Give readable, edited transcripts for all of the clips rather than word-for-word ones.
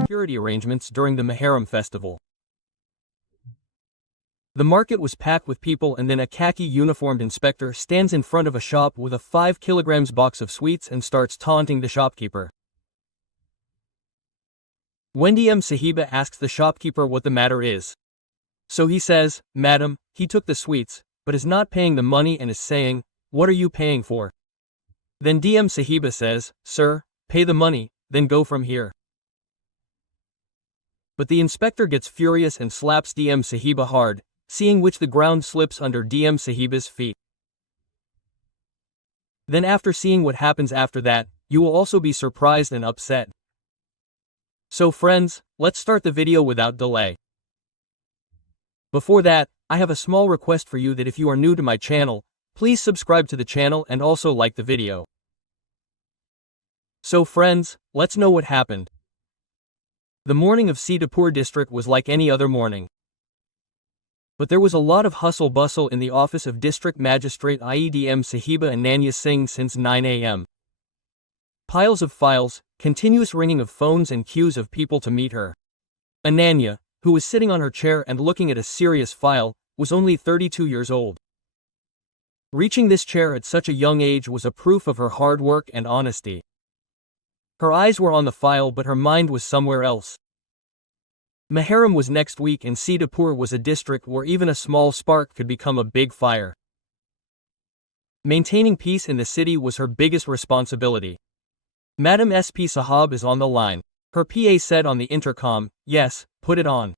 Security arrangements during the Muharram festival. The market was packed with people, and then a khaki-uniformed inspector stands in front of a shop with a 5 kilograms box of sweets and starts taunting the shopkeeper. Wendy Sahiba asks the shopkeeper what the matter is. So he says, "Madam, he took the sweets, but is not paying the money and is saying, 'What are you paying for?' Then Sahiba says, 'Sir, pay the money, then go from here.' But the inspector gets furious and slaps Sahiba hard, seeing which the ground slips under Sahiba's feet. Then after seeing what happens after that, you will also be surprised and upset. So friends, let's start the video without delay. Before that, I have a small request for you that if you are new to my channel, please subscribe to the channel and also like the video. So friends, let's know what happened. The morning of Sitapur district was like any other morning. But there was a lot of hustle-bustle in the office of District Magistrate Idm Sahiba Ananya Singh since 9 a.m. Piles of files, continuous ringing of phones and queues of people to meet her. Ananya, who was sitting on her chair and looking at a serious file, was only 32 years old. Reaching this chair at such a young age was a proof of her hard work and honesty. Her eyes were on the file, but her mind was somewhere else. Muharram was next week, and Sitapur was a district where even a small spark could become a big fire. Maintaining peace in the city was her biggest responsibility. Madam SP Sahab is on the line. Her PA said on the intercom, "Yes, put it on."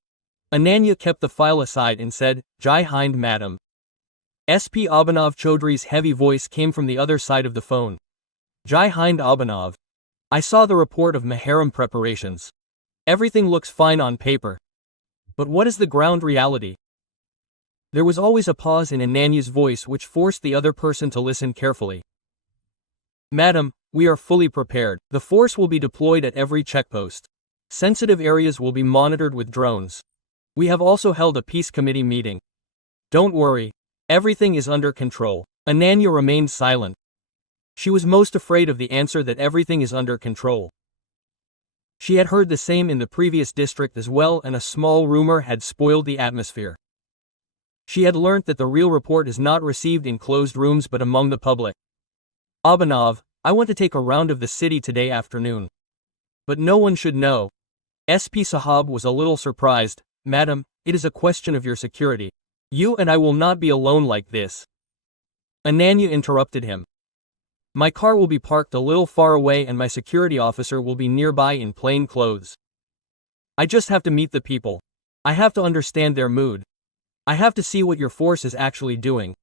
Ananya kept the file aside and said, "Jai Hind Madam." SP Abhinav Chaudhry's heavy voice came from the other side of the phone. "Jai Hind Abhinav. I saw the report of Muharram preparations. Everything looks fine on paper. But what is the ground reality?" There was always a pause in Ananya's voice which forced the other person to listen carefully. "Madam, we are fully prepared. The force will be deployed at every checkpost. Sensitive areas will be monitored with drones. We have also held a peace committee meeting. Don't worry. Everything is under control." Ananya remained silent. She was most afraid of the answer that everything is under control. She had heard the same in the previous district as well, and a small rumor had spoiled the atmosphere. She had learnt that the real report is not received in closed rooms but among the public. "Abhinav, I want to take a round of the city today afternoon. But no one should know." SP Sahab was a little surprised. "Madam, it is a question of your security. You and I will not be alone like this." Ananya interrupted him. "My car will be parked a little far away and my security officer will be nearby in plain clothes. I just have to meet the people. I have to understand their mood. I have to see what your force is actually doing."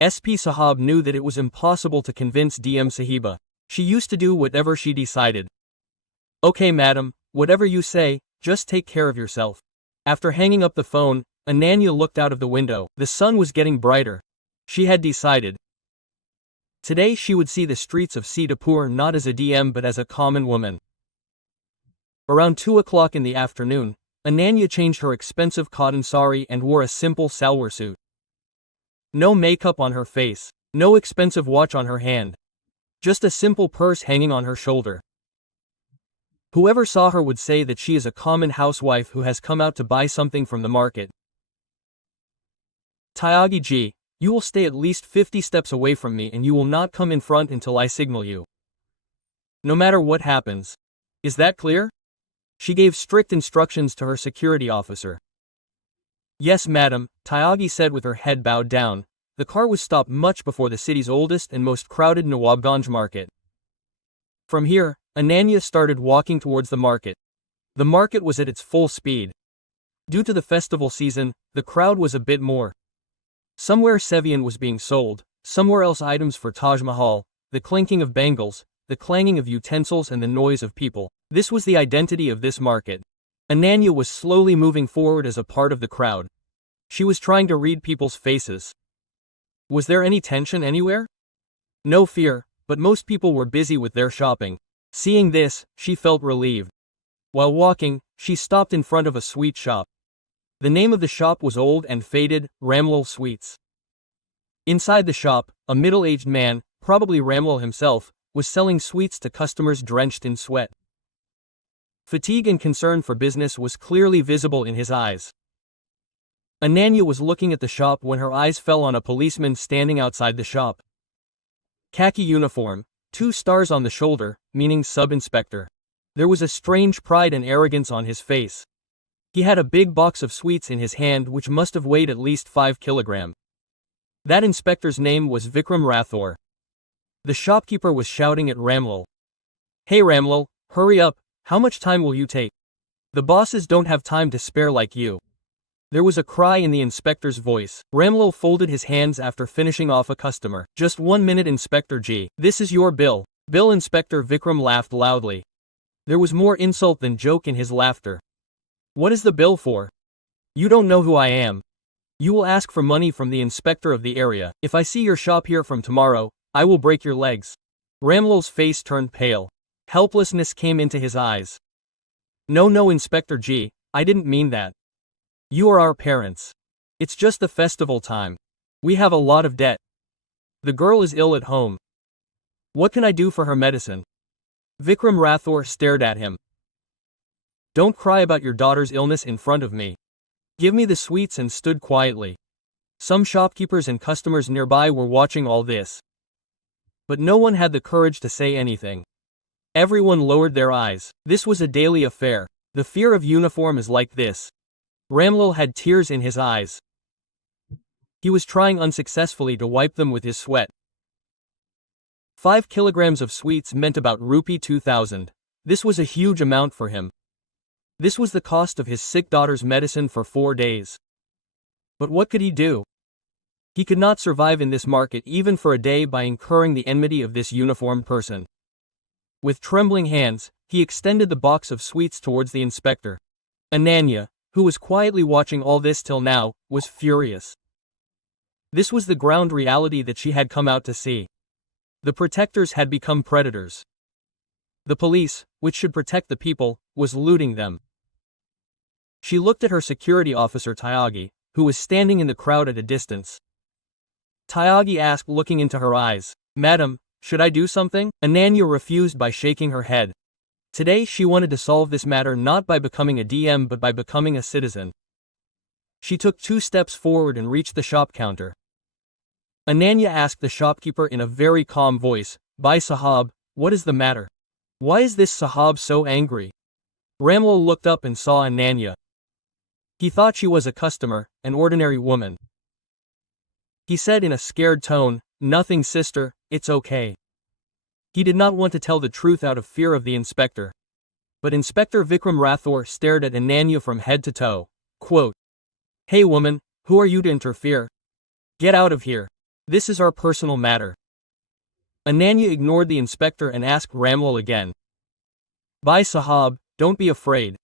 SP Sahab knew that it was impossible to convince Sahiba. She used to do whatever she decided. "Okay madam, whatever you say, just take care of yourself." After hanging up the phone, Ananya looked out of the window. The sun was getting brighter. She had decided. Today she would see the streets of Sitapur not as a DM but as a common woman. Around 2 o'clock in the afternoon, Ananya changed her expensive cotton sari and wore a simple salwar suit. No makeup on her face, no expensive watch on her hand. Just a simple purse hanging on her shoulder. Whoever saw her would say that she is a common housewife who has come out to buy something from the market. "Tyagi ji, you will stay at least 50 steps away from me and you will not come in front until I signal you. No matter what happens. Is that clear?" She gave strict instructions to her security officer. "Yes madam," Tyagi said with her head bowed down. The car was stopped much before the city's oldest and most crowded Nawabganj market. From here, Ananya started walking towards the market. The market was at its full speed. Due to the festival season, the crowd was a bit more. Somewhere Sevian was being sold, somewhere else items for Taj Mahal, the clinking of bangles, the clanging of utensils and the noise of people. This was the identity of this market. Ananya was slowly moving forward as a part of the crowd. She was trying to read people's faces. Was there any tension anywhere? No fear, but most people were busy with their shopping. Seeing this, she felt relieved. While walking, she stopped in front of a sweet shop. The name of the shop was old and faded, Ramlal Sweets. Inside the shop, a middle-aged man, probably Ramlal himself, was selling sweets to customers drenched in sweat. Fatigue and concern for business was clearly visible in his eyes. Ananya was looking at the shop when her eyes fell on a policeman standing outside the shop. Khaki uniform, 2 stars on the shoulder, meaning sub-inspector. There was a strange pride and arrogance on his face. He had a big box of sweets in his hand which must have weighed at least 5 kilograms. That inspector's name was Vikram Rathore. The shopkeeper was shouting at Ramlal. "Hey Ramlal, hurry up, how much time will you take? The bosses don't have time to spare like you." There was a cry in the inspector's voice. Ramlal folded his hands after finishing off a customer. "Just 1 minute, Inspector G. This is your bill." Bill. Inspector Vikram laughed loudly. There was more insult than joke in his laughter. "What is the bill for? You don't know who I am. You will ask for money from the inspector of the area. If I see your shop here from tomorrow, I will break your legs." Ramlal's face turned pale. Helplessness came into his eyes. No, Inspector G, I didn't mean that. You are our parents. It's just the festival time. We have a lot of debt. The girl is ill at home. What can I do for her medicine?" Vikram Rathore stared at him. "Don't cry about your daughter's illness in front of me. Give me the sweets," and stood quietly. Some shopkeepers and customers nearby were watching all this. But no one had the courage to say anything. Everyone lowered their eyes. This was a daily affair. The fear of uniform is like this. Ramlal had tears in his eyes. He was trying unsuccessfully to wipe them with his sweat. 5 kilograms of sweets meant about rupee 2,000. This was a huge amount for him. This was the cost of his sick daughter's medicine for 4 days. But what could he do? He could not survive in this market even for a day by incurring the enmity of this uniformed person. With trembling hands, he extended the box of sweets towards the inspector. Ananya, who was quietly watching all this till now, was furious. This was the ground reality that she had come out to see. The protectors had become predators. The police, which should protect the people, was looting them. She looked at her security officer Tyagi, who was standing in the crowd at a distance. Tyagi asked, looking into her eyes, "Madam, should I do something?" Ananya refused by shaking her head. Today she wanted to solve this matter not by becoming a DM but by becoming a citizen. She took 2 steps forward and reached the shop counter. Ananya asked the shopkeeper in a very calm voice, "Bhai Sahab, what is the matter? Why is this Sahab so angry?" Ramlal looked up and saw Ananya. He thought she was a customer, an ordinary woman. He said in a scared tone, "Nothing, sister, it's okay." He did not want to tell the truth out of fear of the inspector. But Inspector Vikram Rathore stared at Ananya from head to toe. Quote, "Hey woman, who are you to interfere? Get out of here. This is our personal matter." Ananya ignored the inspector and asked Ramlal again. "Bhai Sahab, don't be afraid.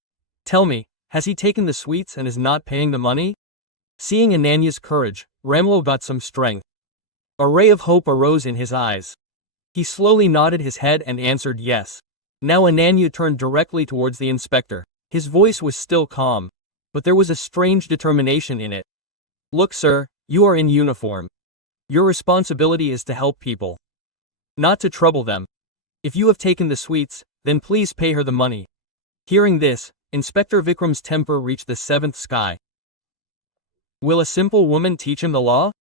Tell me, has he taken the sweets and is not paying the money?" Seeing Ananya's courage, Ramlal got some strength. A ray of hope arose in his eyes. He slowly nodded his head and answered yes. Now Ananya turned directly towards the inspector. His voice was still calm, but there was a strange determination in it. "Look sir, you are in uniform. Your responsibility is to help people, not to trouble them. If you have taken the sweets, then please pay her the money." Hearing this, Inspector Vikram's temper reached the 7th sky. Will a simple woman teach him the law?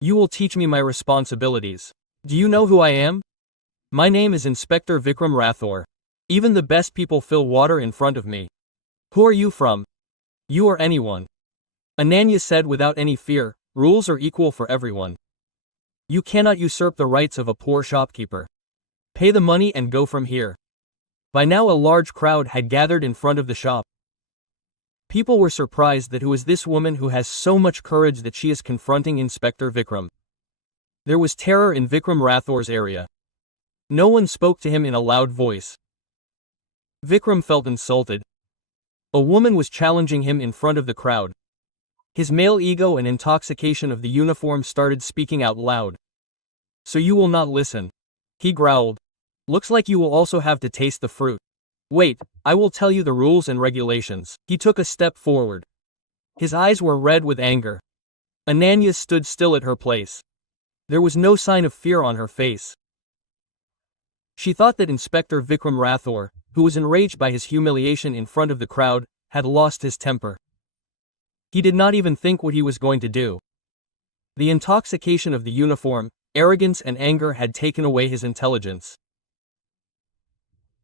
You will teach me my responsibilities. Do you know who I am? My name is Inspector Vikram Rathore. Even the best people fill water in front of me. Who are you from? You or anyone? Ananya said without any fear, "Rules are equal for everyone. You cannot usurp the rights of a poor shopkeeper. Pay the money and go from here." By now a large crowd had gathered in front of the shop. People were surprised that who is this woman who has so much courage that she is confronting Inspector Vikram. There was terror in Vikram Rathore's area. No one spoke to him in a loud voice. Vikram felt insulted. A woman was challenging him in front of the crowd. His male ego and intoxication of the uniform started speaking out loud. "So you will not listen?" He growled. "Looks like you will also have to taste the fruit. Wait, I will tell you the rules and regulations." He took a step forward. His eyes were red with anger. Ananya stood still at her place. There was no sign of fear on her face. She thought that Inspector Vikram Rathore, who was enraged by his humiliation in front of the crowd, had lost his temper. He did not even think what he was going to do. The intoxication of the uniform, arrogance and anger had taken away his intelligence.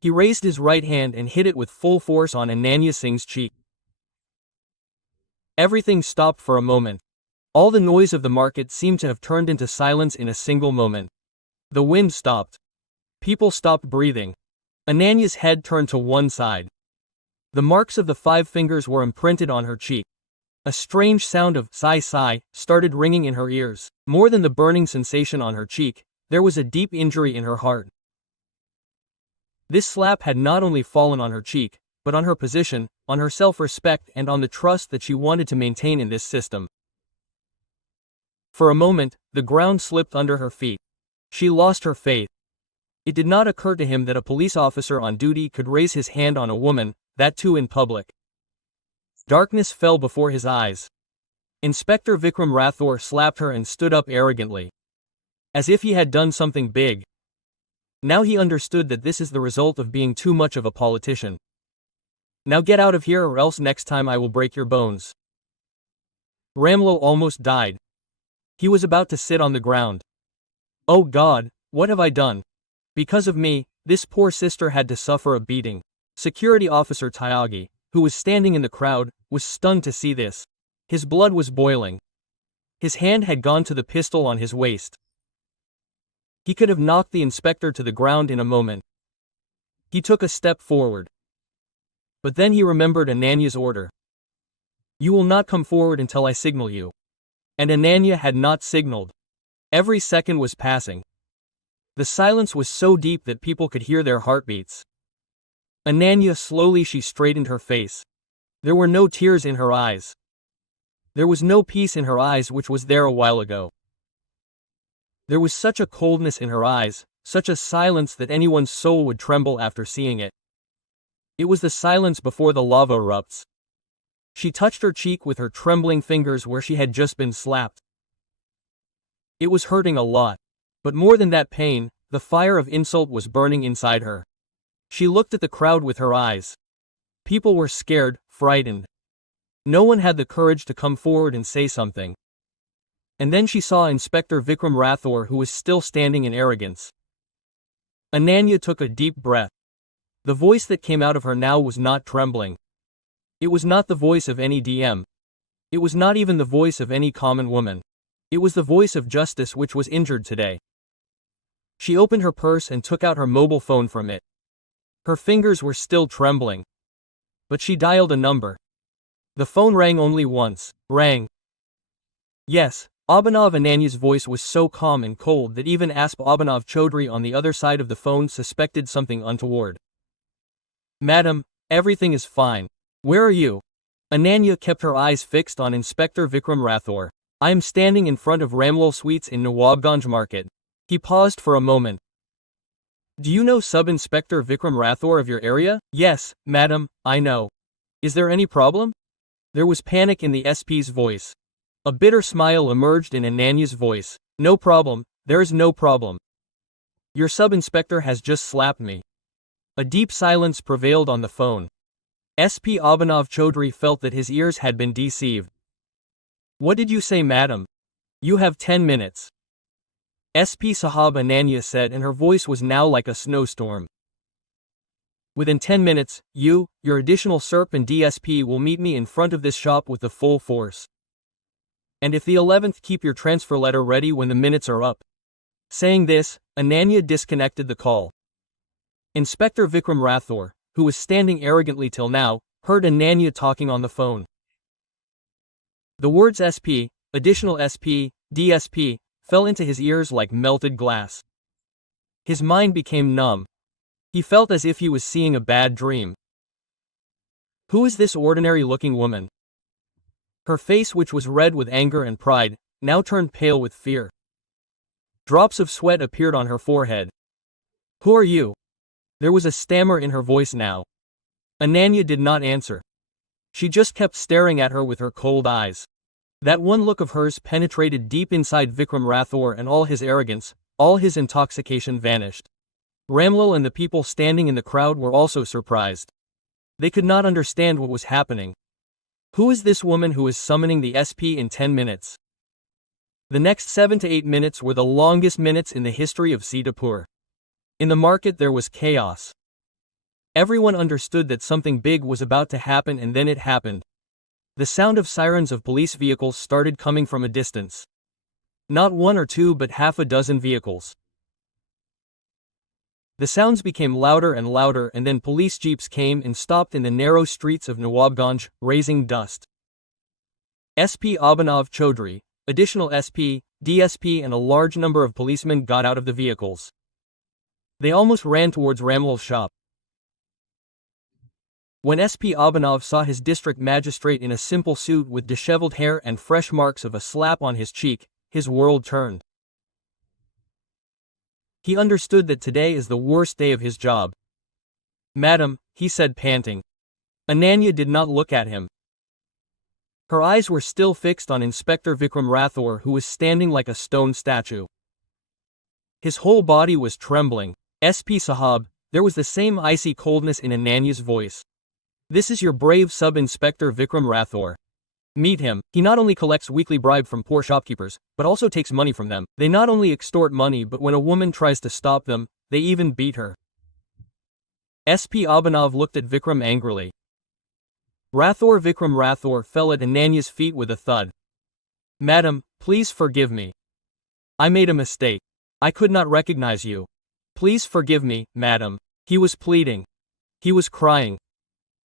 He raised his right hand and hit it with full force on Ananya Singh's cheek. Everything stopped for a moment. All the noise of the market seemed to have turned into silence in a single moment. The wind stopped. People stopped breathing. Ananya's head turned to one side. The marks of the 5 fingers were imprinted on her cheek. A strange sound of sigh started ringing in her ears. More than the burning sensation on her cheek, there was a deep injury in her heart. This slap had not only fallen on her cheek, but on her position, on her self-respect and on the trust that she wanted to maintain in this system. For a moment, the ground slipped under her feet. She lost her faith. It did not occur to him that a police officer on duty could raise his hand on a woman, that too in public. Darkness fell before his eyes. Inspector Vikram Rathore slapped her and stood up arrogantly, as if he had done something big. Now he understood that this is the result of being too much of a politician. Now get out of here or else next time I will break your bones. Ramlal almost died. He was about to sit on the ground. Oh God, what have I done? Because of me, this poor sister had to suffer a beating. Security officer Tyagi, who was standing in the crowd, was stunned to see this. His blood was boiling. His hand had gone to the pistol on his waist. He could have knocked the inspector to the ground in a moment. He took a step forward. But then he remembered Ananya's order. You will not come forward until I signal you. And Ananya had not signaled. Every second was passing. The silence was so deep that people could hear their heartbeats. Ananya slowly she straightened her face. There were no tears in her eyes. There was no peace in her eyes which was there a while ago. There was such a coldness in her eyes, such a silence that anyone's soul would tremble after seeing it. It was the silence before the lava erupts. She touched her cheek with her trembling fingers where she had just been slapped. It was hurting a lot. But more than that pain, the fire of insult was burning inside her. She looked at the crowd with her eyes. People were scared, frightened. No one had the courage to come forward and say something. And then she saw Inspector Vikram Rathore, who was still standing in arrogance. Ananya took a deep breath. The voice that came out of her now was not trembling. It was not the voice of any DM. It was not even the voice of any common woman. It was the voice of justice which was injured today. She opened her purse and took out her mobile phone from it. Her fingers were still trembling. But she dialed a number. The phone rang only once. Rang. Yes, Abhinav. Ananya's voice was so calm and cold that even Asp Abhinav Chaudhry on the other side of the phone suspected something untoward. Madam, everything is fine. Where are you? Ananya kept her eyes fixed on Inspector Vikram Rathore. I am standing in front of Ramlal Sweets in Nawabganj Market. He paused for a moment. Do you know Sub-Inspector Vikram Rathore of your area? Yes, madam, I know. Is there any problem? There was panic in the SP's voice. A bitter smile emerged in Ananya's voice. No problem, there is no problem. Your sub-inspector has just slapped me. A deep silence prevailed on the phone. SP Abhinav Chaudhry felt that his ears had been deceived. What did you say, madam? You have 10 minutes. SP Sahab, Ananya said, and her voice was now like a snowstorm. Within 10 minutes, you, your additional SERP and DSP will meet me in front of this shop with the full force. And if the 11th, keep your transfer letter ready when the minutes are up. Saying this, Ananya disconnected the call. Inspector Vikram Rathore, who was standing arrogantly till now, heard Ananya talking on the phone. The words SP, additional SP, DSP, fell into his ears like melted glass. His mind became numb. He felt as if he was seeing a bad dream. Who is this ordinary-looking woman? Her face, which was red with anger and pride, now turned pale with fear. Drops of sweat appeared on her forehead. Who are you? There was a stammer in her voice now. Ananya did not answer. She just kept staring at her with her cold eyes. That one look of hers penetrated deep inside Vikram Rathore, and all his arrogance, all his intoxication vanished. Ramlal and the people standing in the crowd were also surprised. They could not understand what was happening. Who is this woman who is summoning the SP in 10 minutes? The next 7 to 8 minutes were the longest minutes in the history of Sitapur. In the market there was chaos. Everyone understood that something big was about to happen, and then it happened. The sound of sirens of police vehicles started coming from a distance. Not one or two but half a dozen vehicles. The sounds became louder and louder, and then police jeeps came and stopped in the narrow streets of Nawabganj, raising dust. SP Abhinav Chaudhary, additional SP, DSP and a large number of policemen got out of the vehicles. They almost ran towards Ramlal's shop. When SP Abhinav saw his district magistrate in a simple suit with disheveled hair and fresh marks of a slap on his cheek, his world turned. He understood that today is the worst day of his job. "Madam," he said, panting. Ananya did not look at him. Her eyes were still fixed on Inspector Vikram Rathore, who was standing like a stone statue. His whole body was trembling. "SP Sahab," there was the same icy coldness in Ananya's voice. "This is your brave Sub-Inspector Vikram Rathore. Meet him. He not only collects weekly bribe from poor shopkeepers, but also takes money from them. They not only extort money, but when a woman tries to stop them, they even beat her." SP Abhinav looked at Vikram angrily. Vikram Rathore fell at Ananya's feet with a thud. "Madam, please forgive me. I made a mistake. I could not recognize you. Please forgive me, madam." He was pleading. He was crying.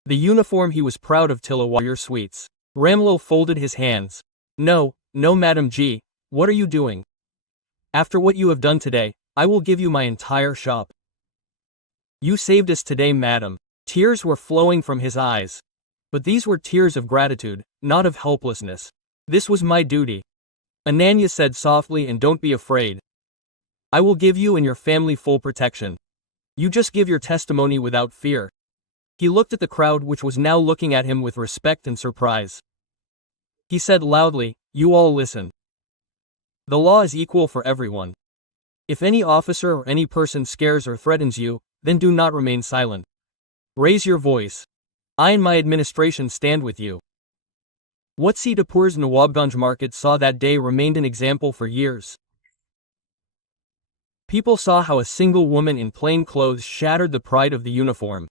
The uniform he was proud of till a warrior sweets. Ramlal folded his hands. No, Madam Ji, what are you doing? After what you have done today, I will give you my entire shop. You saved us today, madam." Tears were flowing from his eyes. But these were tears of gratitude, not of helplessness. "This was my duty," Ananya said softly, "and don't be afraid. I will give you and your family full protection. You just give your testimony without fear." He looked at the crowd, which was now looking at him with respect and surprise. He said loudly, "You all listen. The law is equal for everyone. If any officer or any person scares or threatens you, then do not remain silent. Raise your voice. I and my administration stand with you." What Sitapur's Nawabganj market saw that day remained an example for years. People saw how a single woman in plain clothes shattered the pride of the uniform.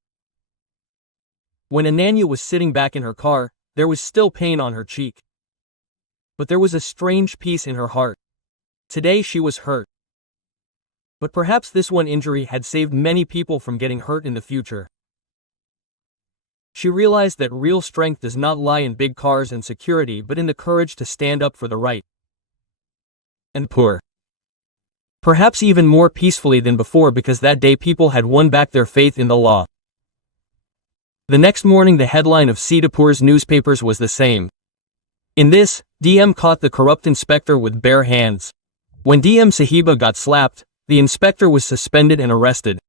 When Ananya was sitting back in her car, there was still pain on her cheek. But there was a strange peace in her heart. Today she was hurt. But perhaps this one injury had saved many people from getting hurt in the future. She realized that real strength does not lie in big cars and security, but in the courage to stand up for the right and poor. Perhaps even more peacefully than before, because that day people had won back their faith in the law. The next morning the headline of Sitapur's newspapers was the same. In this, DM caught the corrupt inspector with bare hands. When DM Sahiba got slapped, the inspector was suspended and arrested.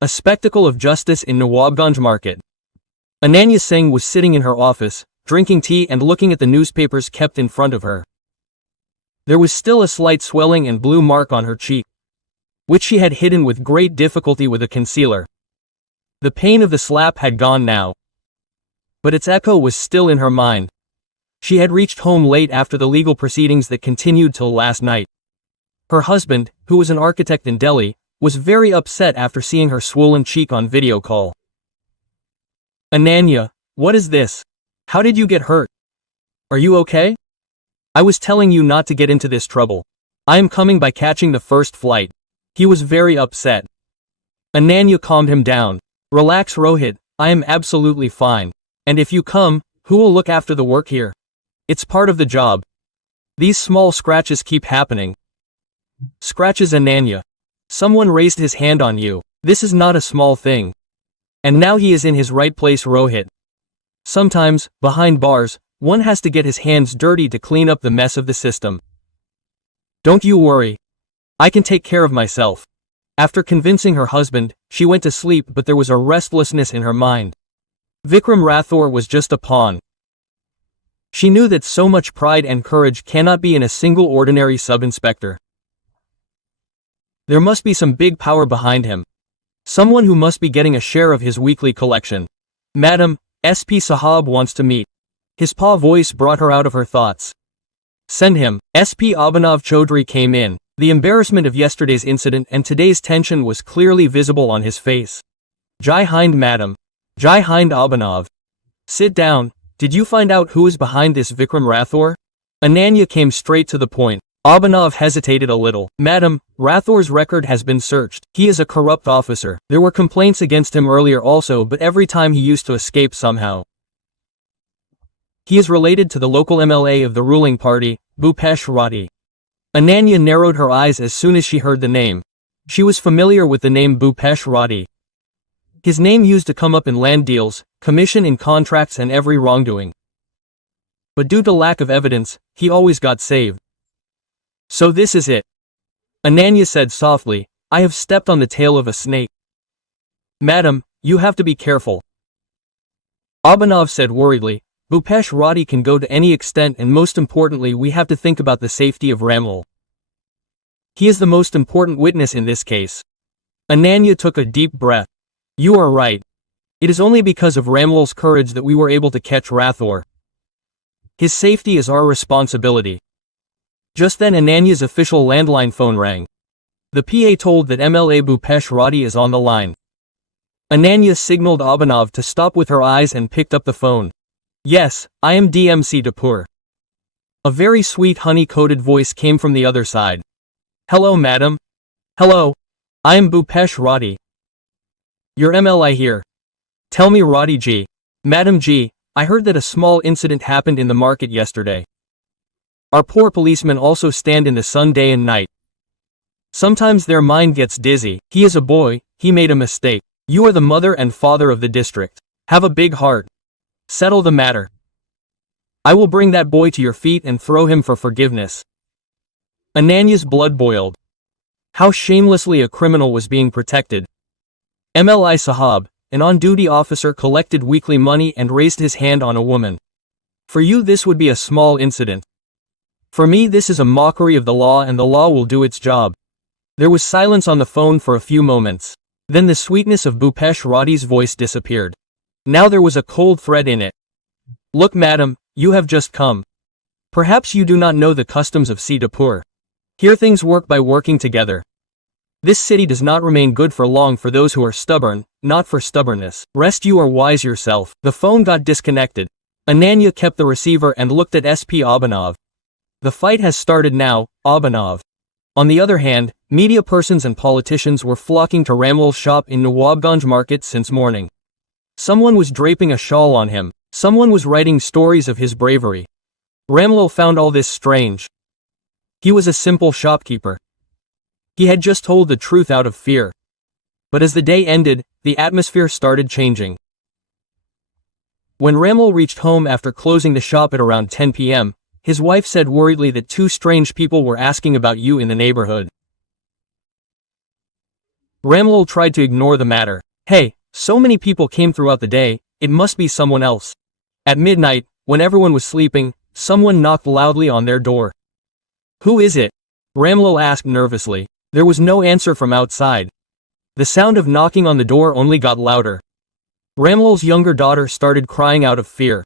A spectacle of justice in Nawabganj market. Ananya Singh was sitting in her office, drinking tea and looking at the newspapers kept in front of her. There was still a slight swelling and blue mark on her cheek, which she had hidden with great difficulty with a concealer. The pain of the slap had gone now, but its echo was still in her mind. She had reached home late after the legal proceedings that continued till last night. Her husband, who was an architect in Delhi, was very upset after seeing her swollen cheek on video call. "Ananya, what is this? How did you get hurt? Are you okay? I was telling you not to get into this trouble. I am coming by catching the first flight." He was very upset. Ananya calmed him down. "Relax, Rohit, I am absolutely fine. And if you come, who will look after the work here? It's part of the job. These small scratches keep happening." "Scratches, Ananya? Someone raised his hand on you. This is not a small thing. And now he is in his right place, Rohit. Sometimes, behind bars, one has to get his hands dirty to clean up the mess of the system. Don't you worry. I can take care of myself." After convincing her husband, she went to sleep, but there was a restlessness in her mind. Vikram Rathore was just a pawn. She knew that so much pride and courage cannot be in a single ordinary sub-inspector. There must be some big power behind him. Someone who must be getting a share of his weekly collection. Madam, SP Sahab wants to meet. His pa voice brought her out of her thoughts. Send him. SP Abhinav Chaudhary came in. The embarrassment of yesterday's incident and today's tension was clearly visible on his face. Jai Hind madam. Jai Hind Abhinav. Sit down. Did you find out who is behind this Vikram Rathore? Ananya came straight to the point. Abhinav hesitated a little. Madam, Rathore's record has been searched. He is a corrupt officer. There were complaints against him earlier also, but every time he used to escape somehow. He is related to the local MLA of the ruling party, Bhupesh Reddy. Ananya narrowed her eyes as soon as she heard the name. She was familiar with the name Bhupesh Reddy. His name used to come up in land deals, commission in contracts and every wrongdoing. But due to lack of evidence, he always got saved. So this is it. Ananya said softly, I have stepped on the tail of a snake. Madam, you have to be careful. Abhinav said worriedly, Bhupesh Reddy can go to any extent and most importantly we have to think about the safety of Ramlal. He is the most important witness in this case. Ananya took a deep breath. You are right. It is only because of Ramlal's courage that we were able to catch Rathore. His safety is our responsibility. Just then Ananya's official landline phone rang. The PA told that MLA Bhupesh Reddy is on the line. Ananya signaled Abhinav to stop with her eyes and picked up the phone. Yes, I am DMC Dapur. A very sweet honey-coated voice came from the other side. Hello madam. Hello. I am Bhupesh Reddy. Your MLA here. Tell me Reddy ji. Madam ji, I heard that a small incident happened in the market yesterday. Our poor policemen also stand in the sun day and night. Sometimes their mind gets dizzy. He is a boy, he made a mistake. You are the mother and father of the district. Have a big heart. Settle the matter. I will bring that boy to your feet and throw him for forgiveness. Ananya's blood boiled. How shamelessly a criminal was being protected. MLI Sahab, an on-duty officer, collected weekly money and raised his hand on a woman. For you this would be a small incident. For me this is a mockery of the law and the law will do its job. There was silence on the phone for a few moments. Then the sweetness of Bhupesh Reddy's voice disappeared. Now there was a cold thread in it. Look madam, you have just come. Perhaps you do not know the customs of Sitapur. Here things work by working together. This city does not remain good for long for those who are stubborn, not for stubbornness. Rest you are wise yourself. The phone got disconnected. Ananya kept the receiver and looked at SP Abhinav. The fight has started now, Abhinav. On the other hand, media persons and politicians were flocking to Ramlal's shop in Nawabganj market since morning. Someone was draping a shawl on him. Someone was writing stories of his bravery. Ramlal found all this strange. He was a simple shopkeeper. He had just told the truth out of fear. But as the day ended, the atmosphere started changing. When Ramlal reached home after closing the shop at around 10 p.m., his wife said worriedly that two strange people were asking about you in the neighborhood. Ramlal tried to ignore the matter. Hey, so many people came throughout the day, it must be someone else. At midnight, when everyone was sleeping, someone knocked loudly on their door. Who is it? Ramlal asked nervously. There was no answer from outside. The sound of knocking on the door only got louder. Ramlal's younger daughter started crying out of fear.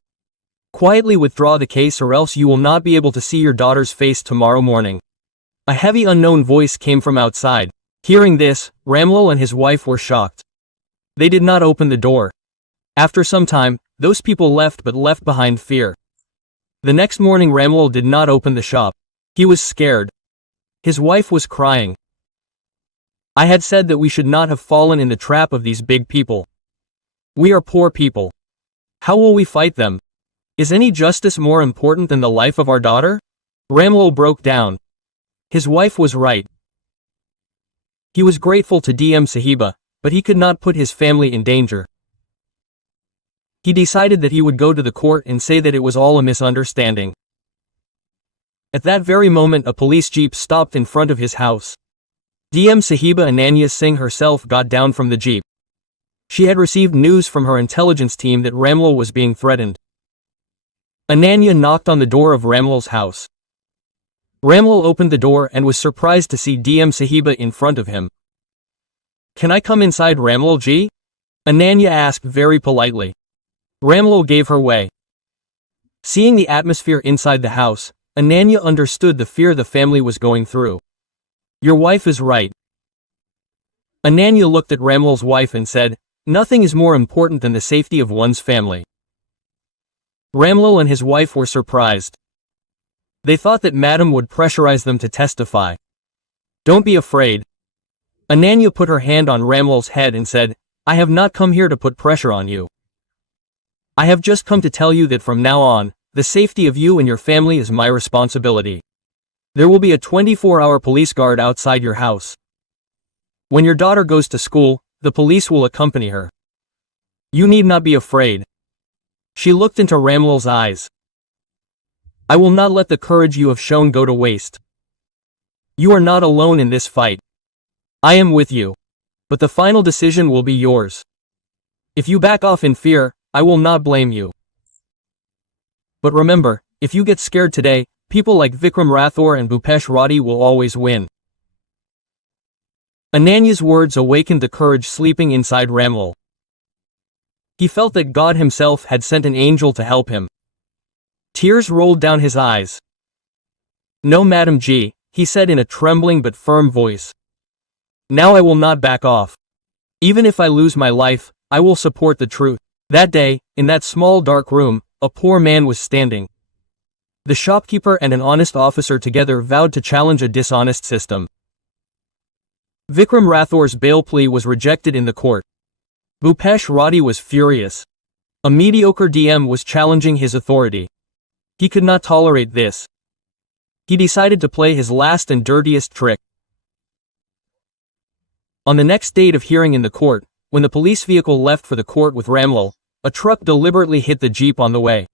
Quietly withdraw the case or else you will not be able to see your daughter's face tomorrow morning. A heavy unknown voice came from outside. Hearing this, Ramlal and his wife were shocked. They did not open the door. After some time, those people left but left behind fear. The next morning Ramlal did not open the shop. He was scared. His wife was crying. I had said that we should not have fallen in the trap of these big people. We are poor people. How will we fight them? Is any justice more important than the life of our daughter? Ramlal broke down. His wife was right. He was grateful to DM Sahiba, but he could not put his family in danger. He decided that he would go to the court and say that it was all a misunderstanding. At that very moment a police jeep stopped in front of his house. DM Sahiba Ananya Singh herself got down from the jeep. She had received news from her intelligence team that Ramlal was being threatened. Ananya knocked on the door of Ramlal's house. Ramlal opened the door and was surprised to see DM Sahiba in front of him. "Can I come inside, Ramlal ji?" Ananya asked very politely. Ramlal gave her way. Seeing the atmosphere inside the house, Ananya understood the fear the family was going through. "Your wife is right." Ananya looked at Ramlal's wife and said, "Nothing is more important than the safety of one's family." Ramlal and his wife were surprised. They thought that Madam would pressurize them to testify. "Don't be afraid." Ananya put her hand on Ramlal's head and said, "I have not come here to put pressure on you. I have just come to tell you that from now on, the safety of you and your family is my responsibility. There will be a 24-hour police guard outside your house. When your daughter goes to school, the police will accompany her. You need not be afraid." She looked into Ramlal's eyes. "I will not let the courage you have shown go to waste. You are not alone in this fight. I am with you. But the final decision will be yours. If you back off in fear, I will not blame you. But remember, if you get scared today, people like Vikram Rathore and Bhupesh Reddy will always win." Ananya's words awakened the courage sleeping inside Ramlal. He felt that God himself had sent an angel to help him. Tears rolled down his eyes. "No, Madam Ji," he said in a trembling but firm voice. "Now I will not back off. Even if I lose my life, I will support the truth." That day, in that small dark room, a poor man was standing. The shopkeeper and an honest officer together vowed to challenge a dishonest system. Vikram Rathore's bail plea was rejected in the court. Bhupesh Reddy was furious. A mediocre DM was challenging his authority. He could not tolerate this. He decided to play his last and dirtiest trick. On the next date of hearing in the court, when the police vehicle left for the court with Ramlal, a truck deliberately hit the jeep on the way.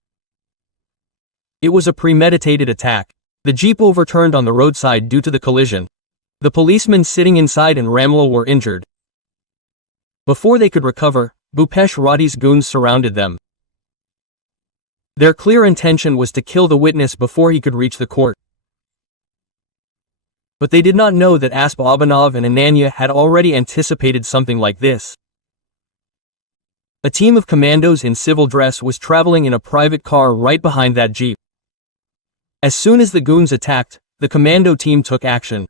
It was a premeditated attack. The jeep overturned on the roadside due to the collision. The policemen sitting inside and Ramlal were injured. Before they could recover, Bhupesh Reddy's goons surrounded them. Their clear intention was to kill the witness before he could reach the court. But they did not know that Asp Abhinav and Ananya had already anticipated something like this. A team of commandos in civil dress was traveling in a private car right behind that jeep. As soon as the goons attacked, the commando team took action.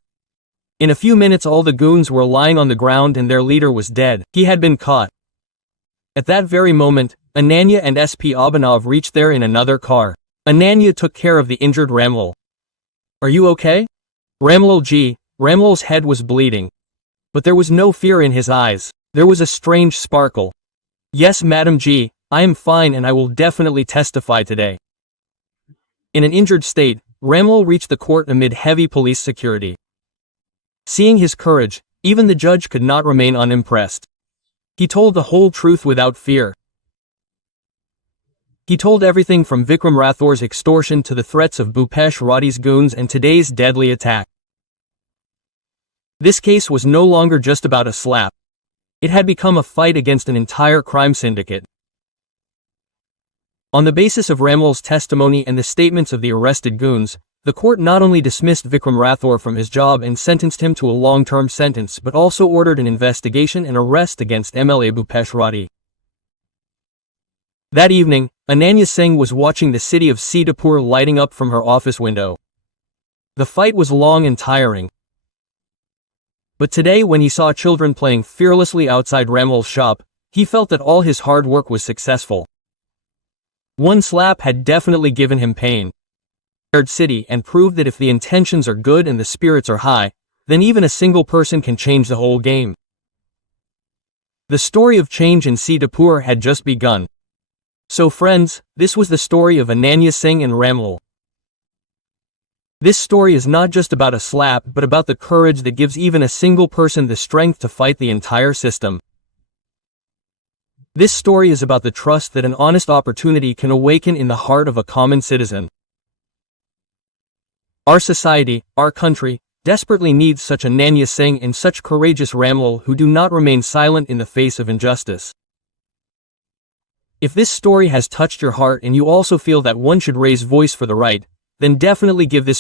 In a few minutes all the goons were lying on the ground and their leader was dead. He had been caught. At that very moment, Ananya and SP Abhinav reached there in another car. Ananya took care of the injured Ramlal. "Are you okay?" "Ramlal ji." Ramlal's head was bleeding. But there was no fear in his eyes. There was a strange sparkle. "Yes, Madam ji, I am fine and I will definitely testify today." In an injured state, Ramlal reached the court amid heavy police security. Seeing his courage, even the judge could not remain unimpressed. He told the whole truth without fear. He told everything from Vikram Rathore's extortion to the threats of Bhupesh Reddy's goons and today's deadly attack. This case was no longer just about a slap. It had become a fight against an entire crime syndicate. On the basis of Ramlal's testimony and the statements of the arrested goons, the court not only dismissed Vikram Rathore from his job and sentenced him to a long-term sentence but also ordered an investigation and arrest against MLA Bhupesh Reddy. That evening, Ananya Singh was watching the city of Sitapur lighting up from her office window. The fight was long and tiring. But today when he saw children playing fearlessly outside Ramlal's shop, he felt that all his hard work was successful. One slap had definitely given him pain. City and proved that if the intentions are good and the spirits are high, then even a single person can change the whole game. The story of change in Sitapur had just begun. So friends, this was the story of Ananya Singh and Ramlal. This story is not just about a slap but about the courage that gives even a single person the strength to fight the entire system. This story is about the trust that an honest opportunity can awaken in the heart of a common citizen. Our society, our country, desperately needs such Ananya Singh and such courageous Ramlal who do not remain silent in the face of injustice. If this story has touched your heart and you also feel that one should raise voice for the right, then definitely give this